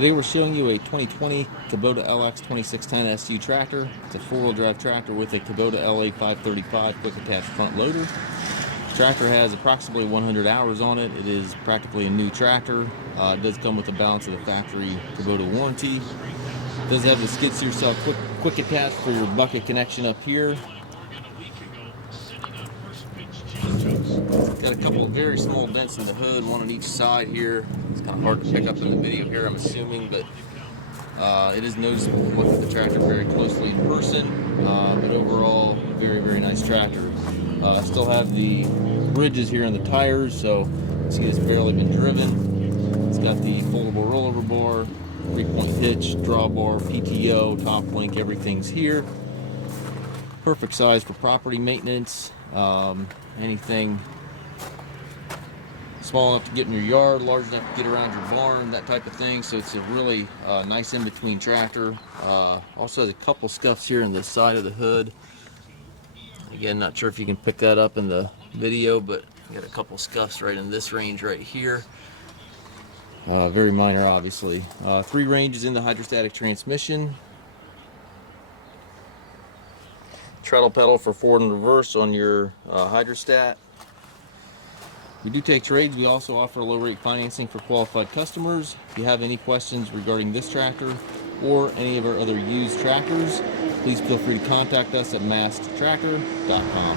Today we're showing you a 2020 Kubota LX2610 SU tractor. It's a four-wheel drive tractor with a Kubota LA535 quick attach front loader. The tractor has approximately 100 hours on it. It is practically a new tractor. It does come with the balance of the factory Kubota warranty. It does have the skid steer cell quick attach for your bucket connection up here. Got a couple of very small dents in the hood, one on each side here. It's kind of hard to pick up in the video here, I'm assuming, but it is noticeable to look at the tractor very closely in person. But overall, very, very nice tractor. Still have the ridges here on the tires, so you can see it's barely been driven. It's got the foldable rollover bar, 3-point hitch, drawbar, PTO, top link, everything's here. Perfect size for property maintenance. Anything small enough to get in your yard, large enough to get around your barn, that type of thing. So it's a really nice in-between tractor. Also has a couple scuffs here in the side of the hood. Again, not sure if you can pick that up in the video, but you got a couple scuffs right in this range right here. Very minor, obviously. 3 ranges in the hydrostatic transmission. Treadle pedal for forward and reverse on your hydrostat. We do take trades. We also offer low rate financing for qualified customers. If you have any questions regarding this tractor or any of our other used tractors, please feel free to contact us at masttracker.com.